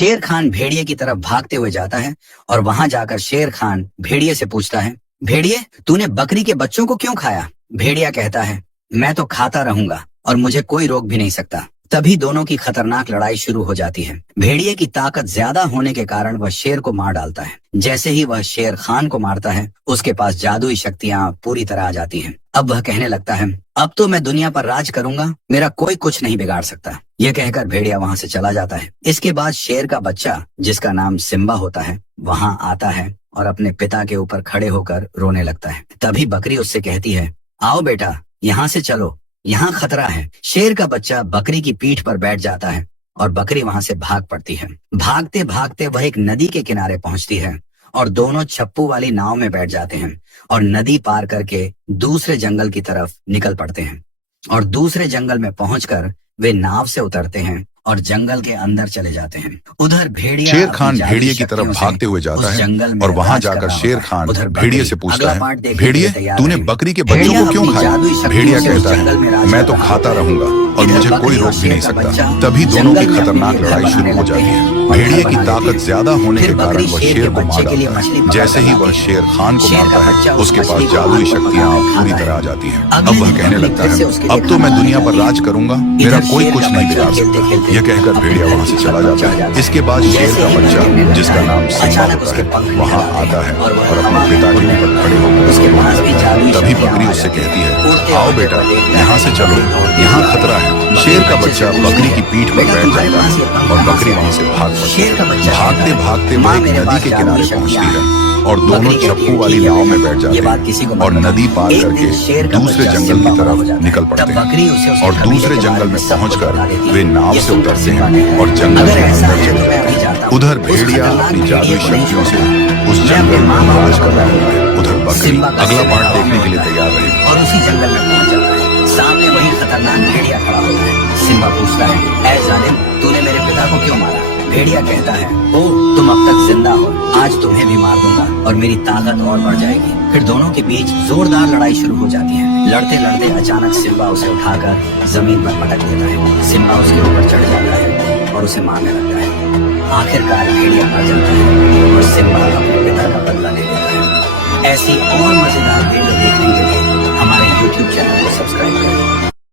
शेर खान भेड़िए की तरफ भागते हुए जाता है और वहां जाकर शेर खान भेड़िए से पूछता है, भेड़िए तूने बकरी के बच्चों को क्यों खाया? भेड़िया कहता है, मैं तो खाता रहूंगा और मुझे कोई रोक भी नहीं सकता। तभी दोनों की खतरनाक लड़ाई शुरू हो जाती है। भेड़िए की ताकत ज्यादा होने के कारण वह शेर को मार डालता है। जैसे ही वह शेर खान को मारता है, उसके पास जादुई शक्तियां पूरी तरह आ जाती हैं। अब वह कहने लगता है, अब तो मैं दुनिया पर राज करूंगा, मेरा कोई कुछ नहीं बिगाड़ सकता। यह कहकर भेड़िया वहां से चला जाता है। इसके बाद शेर का बच्चा, जिसका नाम सिम्बा होता है, वहां आता है और अपने पिता के ऊपर खड़े होकर रोने लगता है। तभी बकरी उससे कहती है, आओ बेटा, यहाँ से चलो, यहाँ खतरा है। शेर का बच्चा बकरी की पीठ पर बैठ जाता है और बकरी वहां से भाग पड़ती है। भागते भागते वह एक नदी के किनारे पहुंचती है और दोनों छप्पू वाली नाव में बैठ जाते हैं और नदी पार करके दूसरे जंगल की तरफ निकल पड़ते हैं। और दूसरे जंगल में पहुंचकर वे नाव से उतरते हैं और जंगल के अंदर चले जाते हैं। उधर भेड़िया शेर खान भेड़िए की तरफ भागते हुए जाता है और वहां जाकर शेर खान भेड़िए से पूछता है, भेड़िए तूने बकरी के बच्चों को क्यों खाया? भेड़िया कहता है, मैं तो खाता रहूंगा और मुझे कोई रोक भी नहीं सकता। तभी दोनों की खतरनाक लड़ाई शुरू हो जाती है। भेड़िए की ताकत ज्यादा होने के कारण वह शेर को मार डालता है। जैसे ही वह शेर खान को मारता है, उसके पास जादुई शक्तियां पूरी तरह आ जाती हैं। अब वह कहने लगता है, अब तो मैं दुनिया पर राज करूंगा, मेरा कोई कुछ नहीं बिगाड़ सकता। यह कहकर भेड़िया वहां से चला जाता है। इसके बाद शेर का बच्चा, जिसका नाम सिम्बा होता है, वहां आता है और अपने पिता के ऊपर खड़े होकर रोने लगता है। तभी बकरी उससे कहती है, आओ बेटा, यहाँ से चलो, यहाँ खतरा है। शेर का बच्चा बकरी की पीठ पर बैठ जाता है और बकरी वहां से भाग पड़ती है। भागते भागते वह एक नदी के किनारे पहुंचती है और दोनों छप्पू वाली नाव में बैठ जाते हैं और नदी पार करके दूसरे जंगल की तरफ निकल पड़ते हैं। और दूसरे जंगल में पहुंचकर वे नाव से उतरते हैं और जंगल के अंदर चले जाते हैं। उधर भेड़िया अपनी जादुई शक्तियों से उस जंगल में राज कर रहा होता है। उधर बकरी अगला पार्ट देखने के लिए तैयार रहे और उसी जंगल में पहुंच जाता है। सामने वही खतरनाक भेड़िया खड़ा होता है। सिम्बा पूछता है, ऐ जालिम, तूने मेरे पिता को क्यों मारा? भेड़िया कहता है, ओ तुम अब तक जिंदा हो, आज तुम्हें भी मार दूंगा और मेरी ताकत और बढ़ जाएगी। फिर दोनों के बीच जोरदार लड़ाई शुरू हो जाती है। लड़ते लड़ते अचानक सिम्बा उसे उठाकर जमीन पर पटक देता है। सिम्बा उसके ऊपर चढ़ जाता है और उसे मारने लगता है। आखिरकार भेड़िया मर जाता है और सिम्बा अपने पिता का बदला ले लेता है। ऐसी और मजेदार वीडियो देखने के लिए हमारे YouTube चैनल को सब्सक्राइब करें।